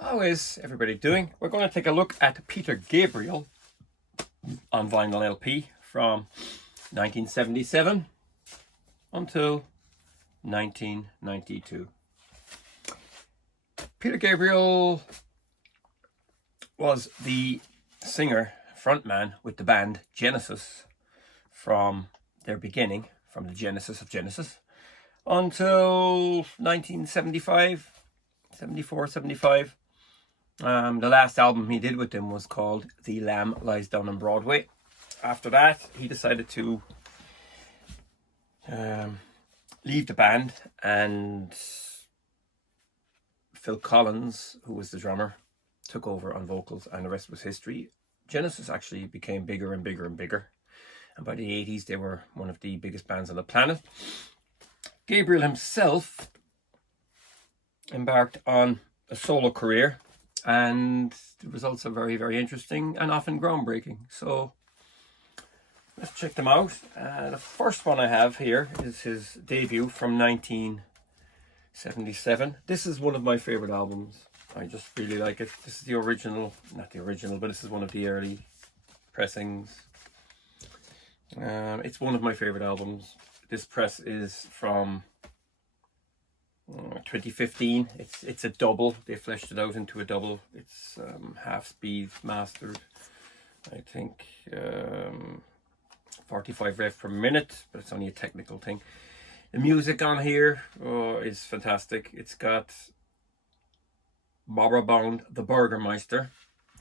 How is everybody doing? We're going to take a look at Peter Gabriel on vinyl LP from 1977 until 1992. Peter Gabriel was the singer, frontman with the band Genesis from their beginning, from the genesis of Genesis, until 1975, 74, 75. The last album he did with them was called The Lamb Lies Down on Broadway. After that, he decided to leave the band, and Phil Collins, who was the drummer, took over on vocals, and the rest was history. Genesis actually became bigger and bigger and bigger, and by the 80s they were one of the biggest bands on the planet. Gabriel himself embarked on a solo career, and the results are very, very interesting and often groundbreaking. So let's check them out. The first one I have here is his debut from 1977. This is one of my favorite albums. I just really like it. This is the original, not the original, but this is one of the early pressings. It's one of my favorite albums. This press is from 2015. It's a double. They fleshed it out into a double. It's half speed mastered, I think, 45 rev per minute, but it's only a technical thing. The music on here is fantastic. It's got Barbara Bound, the Burgermeister.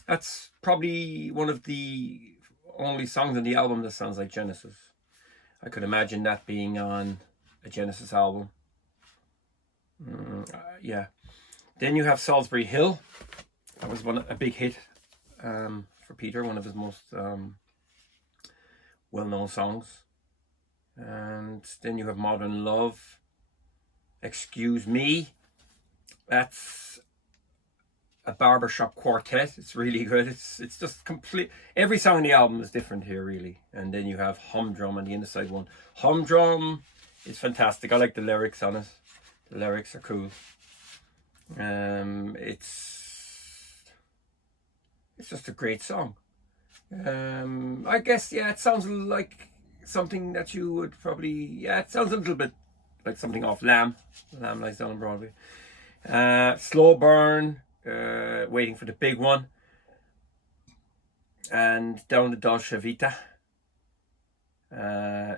That's probably one of the only songs on the album that sounds like Genesis. I could imagine that being on a Genesis album. Yeah. Then you have Salisbury Hill. That was a big hit for Peter, one of his most well-known songs. And then you have Modern Love. Excuse Me. That's a barbershop quartet. It's really good. It's just complete. Every song on the album is different here, really. And then you have Humdrum on the inside one. Humdrum is fantastic. I like the lyrics on it. The lyrics are cool. It's just a great song. I guess, yeah, it sounds like something that you would probably, yeah, it sounds a little bit like something off Lamb. Lamb Lies Down on Broadway. Slow Burn, Waiting for the Big One, and Down the Dolce Vita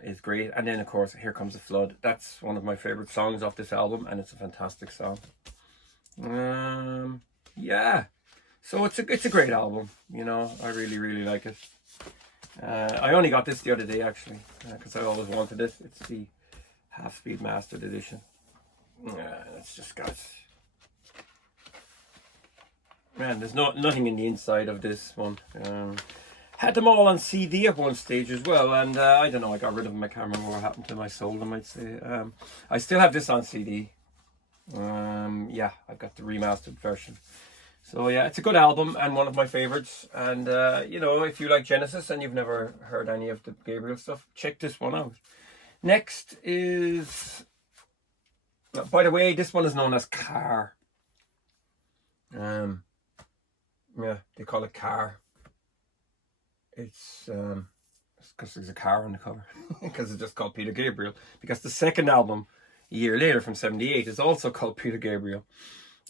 is great. And then, of course, Here Comes the Flood. That's one of my favorite songs off this album, and it's a fantastic song. Yeah, so it's a great album. You know, I really, really like it. I only got this the other day, actually, because I always wanted it. It's the half-speed mastered edition. It's just got, man, there's nothing in the inside of this one. Had them all on CD at one stage as well, and I don't know, I got rid of them. I can't remember what happened to them. I sold them, I'd say. I still have this on CD. Yeah, I've got the remastered version. So yeah, it's a good album and one of my favorites. And you know, if you like Genesis and you've never heard any of the Gabriel stuff, check this one out. Next is, by the way, this one is known as Car. Yeah, they call it Car. It's because there's a car on the cover. Because it's just called Peter Gabriel. Because the second album, a year later, from 78, is also called Peter Gabriel.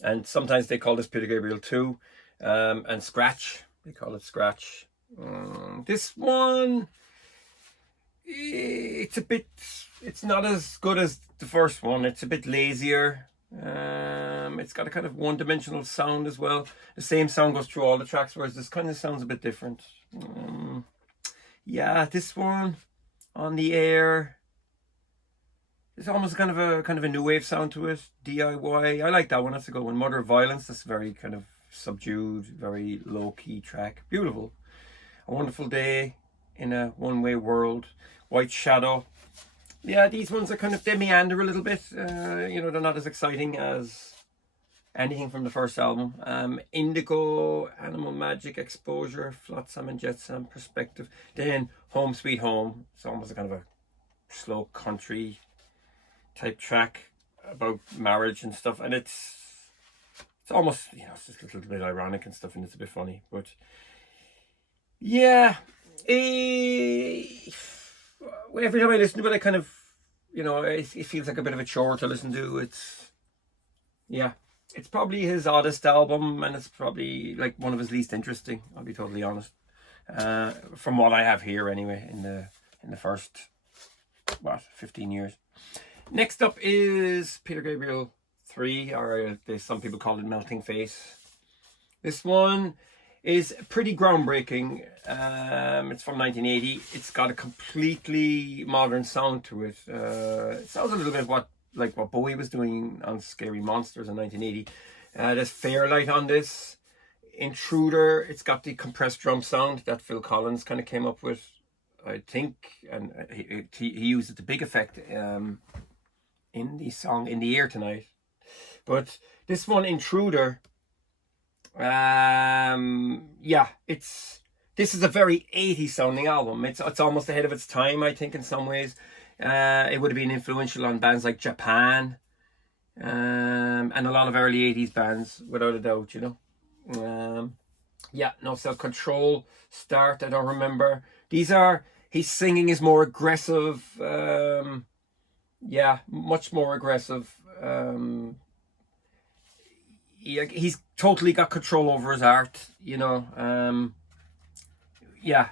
And sometimes they call this Peter Gabriel 2. And Scratch, they call it Scratch. This one, it's not as good as the first one. It's a bit lazier. It's got a kind of one-dimensional sound as well. The same sound goes through all the tracks, whereas this kind of sounds a bit different. Yeah, this one on the air, it's almost kind of a new wave sound to it. DIY, I like that one. That's a good one. Mother of Violence, that's very kind of subdued, very low-key track. Beautiful. A Wonderful Day in a One-Way World. White Shadow. Yeah, these ones are kind of, they meander a little bit. You know, they're not as exciting as anything from the first album. Indigo, Animal Magic, Exposure, Flotsam and Jetsam, Perspective. Then Home Sweet Home. It's almost a kind of a slow country type track about marriage and stuff. And it's It's almost, it's just a little bit ironic and stuff, and it's a bit funny. But yeah, every time I listen to it, I kind of, it feels like a bit of a chore to listen to. It's probably his oddest album, and it's probably like one of his least interesting. I'll be totally honest. From what I have here, anyway, in the first 15 years. Next up is Peter Gabriel 3, or some people call it Melting Face. This one is pretty groundbreaking. It's from 1980. It's got a completely modern sound to it. It sounds a little bit like what Bowie was doing on Scary Monsters in 1980. There's Fairlight on this. Intruder, it's got the compressed drum sound that Phil Collins kind of came up with, I think, and he used it to big effect in the song In the Air Tonight. But this one, Intruder, this is a very 80s sounding album. It's almost ahead of its time, I think, in some ways. It would have been influential on bands like Japan, and a lot of early 80s bands, without a doubt, No Self-Control, Start, I don't remember. His singing is more aggressive, much more aggressive. He's totally got control over his art,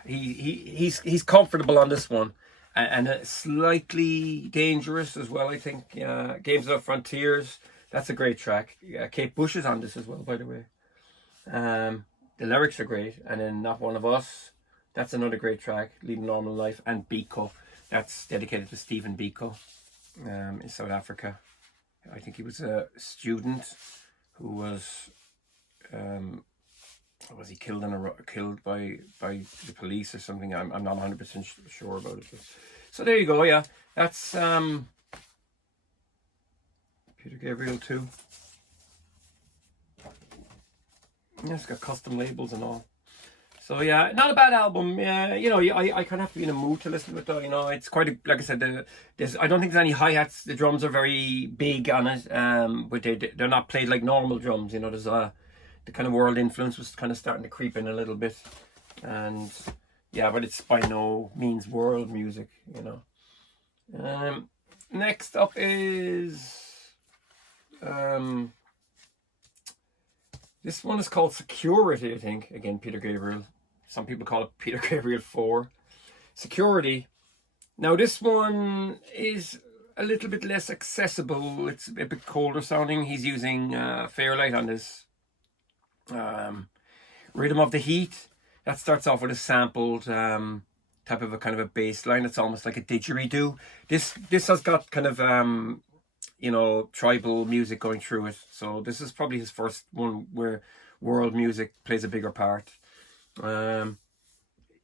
he's comfortable on this one, and slightly dangerous as well, I think. Games of Frontiers, that's a great track. Kate Bush is on this as well, by the way. The lyrics are great. And then Not One of Us, that's another great track. Leading Normal Life. And Biko, that's dedicated to Stephen Biko, in South Africa. I think he was a student who was he killed by the police or something. I'm not 100% sure about it. So there you go. Yeah, that's Peter Gabriel 2. Yeah, it's got custom labels and all. So yeah, not a bad album. Yeah, I kind of have to be in a mood to listen to it though. It's quite like I said. I don't think there's any hi-hats. The drums are very big on it, but they're not played like normal drums. There's the kind of world influence was kind of starting to creep in a little bit, and but it's by no means world music. Next up is this one is called Security, I think. Again, Peter Gabriel. Some people call it Peter Gabriel 4. Security. Now, this one is a little bit less accessible. It's a bit colder sounding. He's using Fairlight on this. Rhythm of the Heat. That starts off with a sampled type of a kind of a bass line. It's almost like a didgeridoo. This has got kind of tribal music going through it. So this is probably his first one where world music plays a bigger part.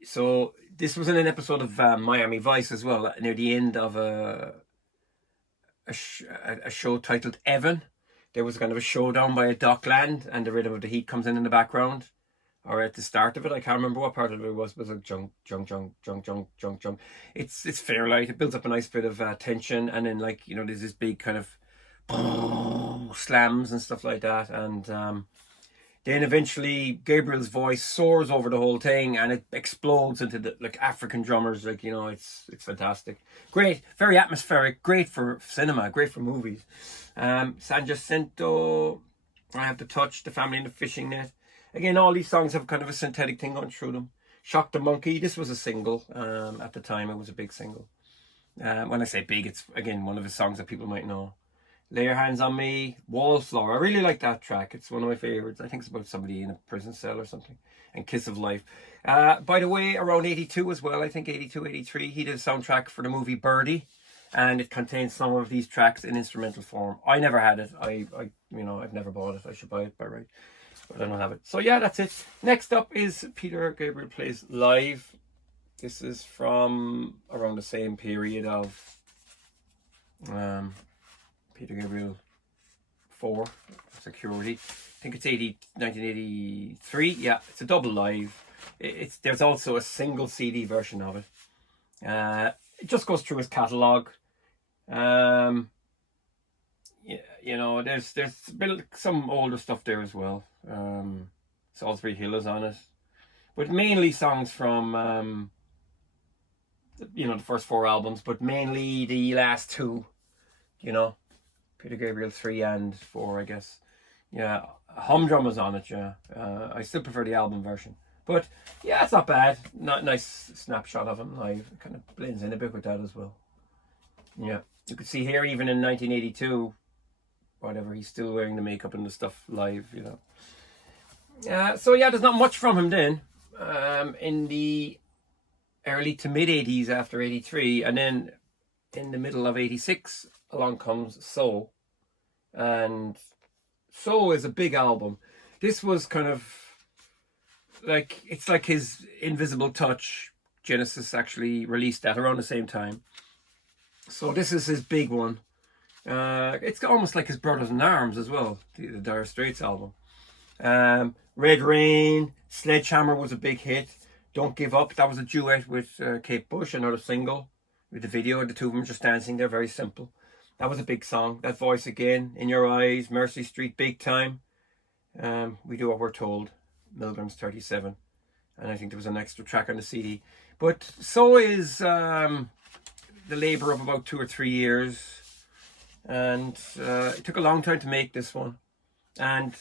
So this was in an episode of Miami Vice as well, near the end of a show titled Evan. There was kind of a showdown by a dockland, and the Rhythm of the Heat comes in the background, or at the start of it. I can't remember what part of it was. It was like junk, junk, junk, junk, junk, junk, junk. It's Fairlight. It builds up a nice bit of tension, and then there's this big kind of slams and stuff like that, and then eventually Gabriel's voice soars over the whole thing, and it explodes into the African drummers. It's fantastic, great, very atmospheric, great for cinema, great for movies. San Jacinto, I Have to Touch, The Family in the Fishing Net. Again, all these songs have kind of a synthetic thing going through them. Shock the Monkey, this was a single. At the time, it was a big single. When I say big, it's again one of the songs that people might know. Lay Your Hands on Me, Wallflower. I really like that track. It's one of my favorites. I think it's about somebody in a prison cell or something. And Kiss of Life. By the way, around 82 as well, I think 82, 83, he did a soundtrack for the movie Birdy, and it contains some of these tracks in instrumental form. I never had it. I've never bought it. I should buy it by right, but I don't have it. So yeah, that's it. Next up is Peter Gabriel Plays Live. This is from around the same period of Peter Gabriel 4, Security. I think it's 1983. Yeah, it's a double live. There's also a single CD version of it. It just goes through his catalogue. you know, there's a bit some older stuff there as well. Salisbury Hill is on it, but mainly songs from you know, the first 4 albums, but mainly the last 2. You know, Peter Gabriel 3 and 4, I guess. Yeah, Humdrum was on it. Yeah, I still prefer the album version, but yeah, it's not bad. Not nice snapshot of him live. It kind of blends in a bit with that as well. Yeah, you could see here even in 1982, whatever, he's still wearing the makeup and the stuff live. You know. So yeah, there's not much from him then. In the early to mid 80s after 83, and then in the middle of 86 along comes So. And So is a big album. This was kind of like, it's like his Invisible Touch. Genesis actually released that around the same time. So this is his big one. It's almost like his Brothers in Arms as well, the Dire Straits album. Red Rain, Sledgehammer was a big hit. Don't Give Up, that was a duet with Kate Bush, another single. With the video, the two of them just dancing there, very simple. That was a big song. That Voice Again, In Your Eyes, Mercy Street, Big Time. We Do What We're Told, Milgram's 37. And I think there was an extra track on the CD. But So is the labour of about 2 or 3 years. And it took a long time to make this one. And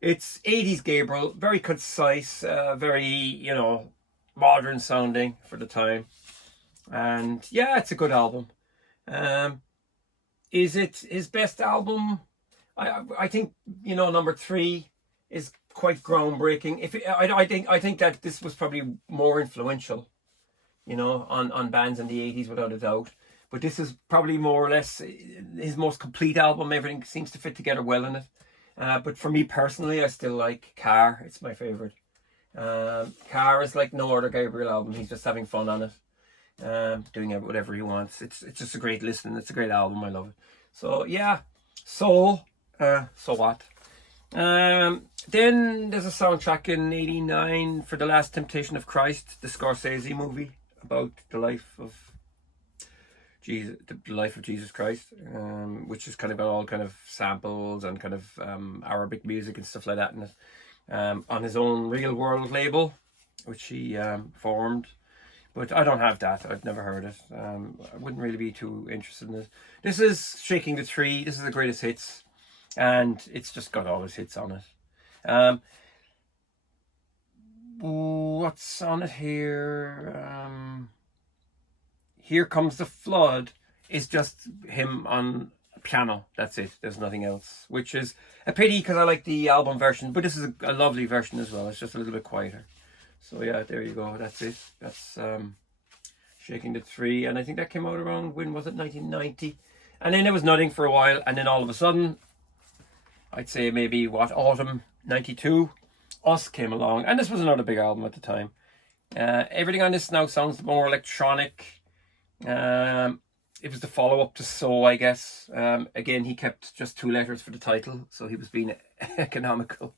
it's 80s Gabriel, very concise, very, you know, modern sounding for the time. And yeah, it's a good album. Is it his best album? I think, you know, number 3 is quite groundbreaking. I think that this was probably more influential, you know, on bands in the 80s without a doubt. But this is probably more or less his most complete album. Everything seems to fit together well in it. But for me personally, I still like Car. It's my favourite. Car is like no other Gabriel album. He's just having fun on it. Doing whatever he wants. It's just a great listen. It's a great album. I love it. So yeah, So What. Then there's a soundtrack in '89 for The Last Temptation of Christ, the Scorsese movie about the life of Jesus Christ, which has kind of got all kind of samples and kind of Arabic music and stuff like that in it, on his own Real World label, which he formed. But I don't have that. I've never heard it. I wouldn't really be too interested in it. This is Shaking the Tree. This is the greatest hits. And it's just got all his hits on it. What's on it here? Here Comes the Flood is just him on piano. That's it. There's nothing else. Which is a pity because I like the album version. But this is a lovely version as well. It's just a little bit quieter. So yeah, there you go. That's it. That's Shaking the Tree. And I think that came out around, when was it? 1990. And then there was nothing for a while. And then all of a sudden, I'd say maybe, autumn 92, Us came along. And this was another big album at the time. Everything on this now sounds more electronic. It was the follow-up to So, I guess. Again, he kept just 2 letters for the title. So he was being economical.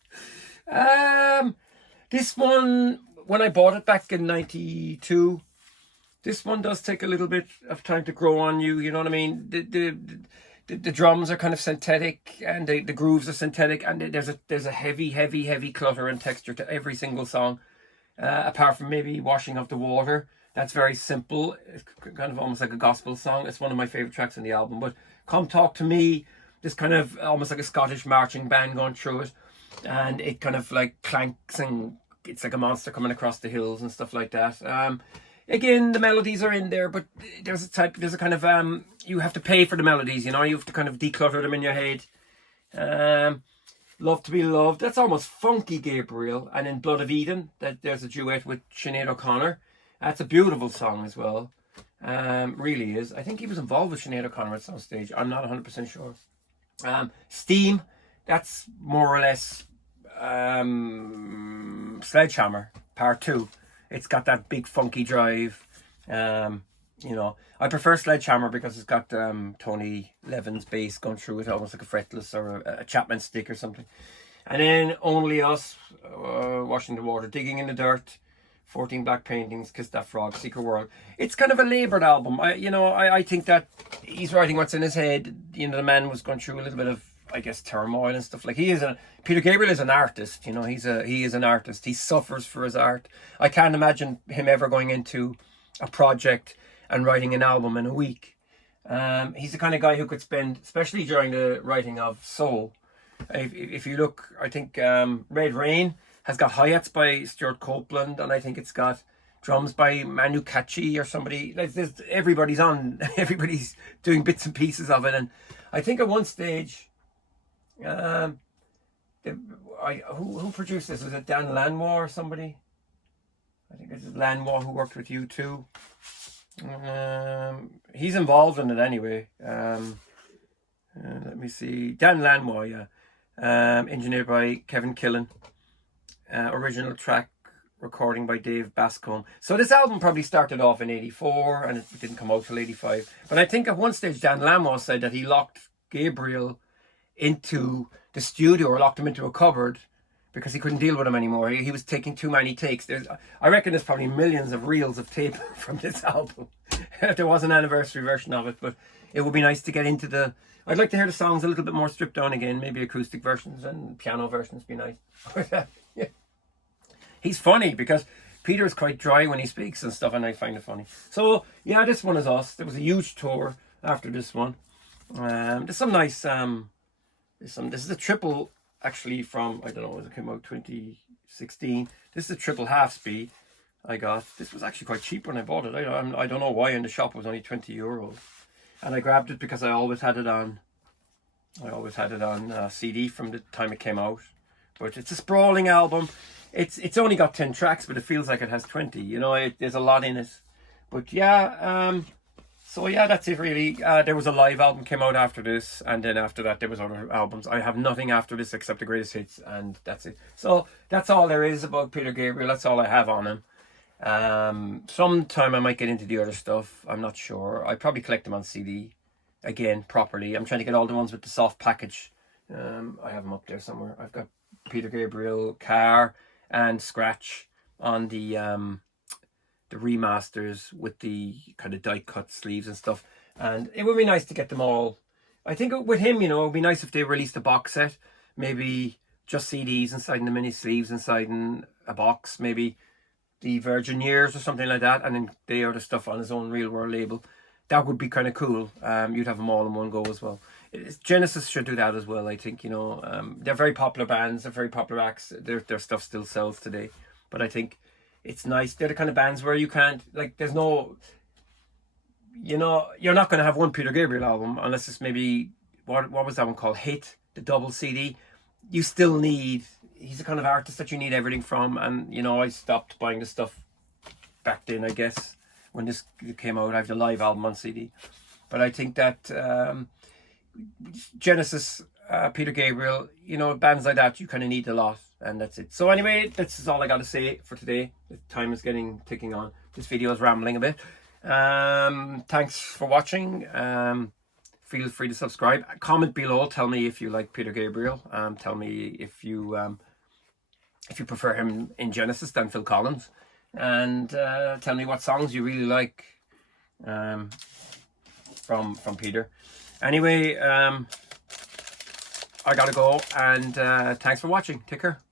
This one, when I bought it back in 92, this one does take a little bit of time to grow on you. You know what I mean? The drums are kind of synthetic, and the grooves are synthetic, and there's a heavy clutter and texture to every single song, apart from maybe Washing Up the Water. That's very simple. It's kind of almost like a gospel song. It's one of my favorite tracks on the album. But Come Talk to Me, this kind of almost like a Scottish marching band going through it. And it kind of like clanks, and it's like a monster coming across the hills and stuff like that. Again, the melodies are in there, but there's a kind of you have to pay for the melodies, you know. You have to kind of declutter them in your head. Love to Be Loved, that's almost funky Gabriel. And in Blood of Eden, there's a duet with Sinead O'Connor. That's a beautiful song as well. Really is. I think he was involved with Sinead O'Connor at some stage. I'm not 100% sure. Steam, that's more or less Sledgehammer Part 2. It's got that big funky drive. You know, I prefer Sledgehammer because it's got Tony Levin's bass going through it, almost like a fretless or a Chapman stick or something. And then Only Us, Washing the Water, Digging in the Dirt, 14 Black Paintings, Kiss That Frog, Secret World. It's kind of a laboured album. I think that he's writing what's in his head. You know, the man was going through a little bit of I guess, turmoil and stuff. Like Peter Gabriel is an artist, you know. He is an artist. He suffers for his art. I can't imagine him ever going into a project and writing an album in a week. He's the kind of guy who could spend, especially during the writing of Soul. If you look, I think Red Rain has got hi-hats by Stuart Copeland, and I think it's got drums by Manu Katché or somebody. Like everybody's doing bits and pieces of it. And I think at one stage, who produced this? Was it Dan Lanois or somebody? I think it's Lanois who worked with you too. He's involved in it anyway. Let me see. Dan Lanois, yeah. Engineered by Kevin Killen. Original track recording by Dave Bascombe. So this album probably started off in 84 and it didn't come out till 85. But I think at one stage Dan Lanois said that he locked Gabriel into the studio, or locked him into a cupboard, because he couldn't deal with him anymore. He was taking too many takes. I reckon there's probably millions of reels of tape from this album. There was an anniversary version of it, but it would be nice to get into I'd like to hear the songs a little bit more stripped down again. Maybe acoustic versions and piano versions be nice. Yeah. He's funny because Peter's quite dry when he speaks and stuff, and I find it funny. So yeah, this one is us. There was a huge tour after this one. There's some nice. This is a triple, actually, from, I don't know, it came out 2016. This is a triple half speed I got. This was actually quite cheap when I bought it. I don't know why in the shop it was only €20, and I grabbed it because I always had it on. CD from the time it came out. But it's a sprawling album. It's only got 10 tracks, but it feels like it has 20. You know, there's a lot in it. But yeah, so yeah, that's it really. There was a live album came out after this, and then after that there was other albums. I have nothing after this except the greatest hits, and that's it. So that's all there is about Peter Gabriel. That's all I have on him. Sometime I might get into the other stuff. I'm not sure. I probably collect them on CD again properly. I'm trying to get all the ones with the soft package. I have them up there somewhere. I've got Peter Gabriel, Car, and Scratch on the remasters with the kind of die cut sleeves and stuff, and it would be nice to get them all. I think with him, you know, it would be nice if they released a box set, maybe just CDs inside in the mini sleeves inside in a box, maybe the Virgin Years or something like that, and then they are the stuff on his own Real World label. That would be kind of cool. You'd have them all in one go as well. Genesis should do that as well, I think. You know, they're very popular bands, they're very popular acts. Their stuff still sells today, but I think it's nice. They're the kind of bands where you can't, like, there's no, you know, you're not going to have one Peter Gabriel album unless it's maybe, what was that one called? Hit, the double CD. You still need, he's the kind of artist that you need everything from. And, you know, I stopped buying the stuff back then, I guess, when this came out. I have the live album on CD. But I think that Genesis, Peter Gabriel, you know, bands like that, you kind of need a lot. And that's it. So anyway, this is all I got to say for today. The time is ticking on. This video is rambling a bit. Thanks for watching. Feel free to subscribe. Comment below. Tell me if you like Peter Gabriel. Tell me if you prefer him in Genesis than Phil Collins. And tell me what songs you really like from Peter. Anyway, I gotta go, and thanks for watching. Take care.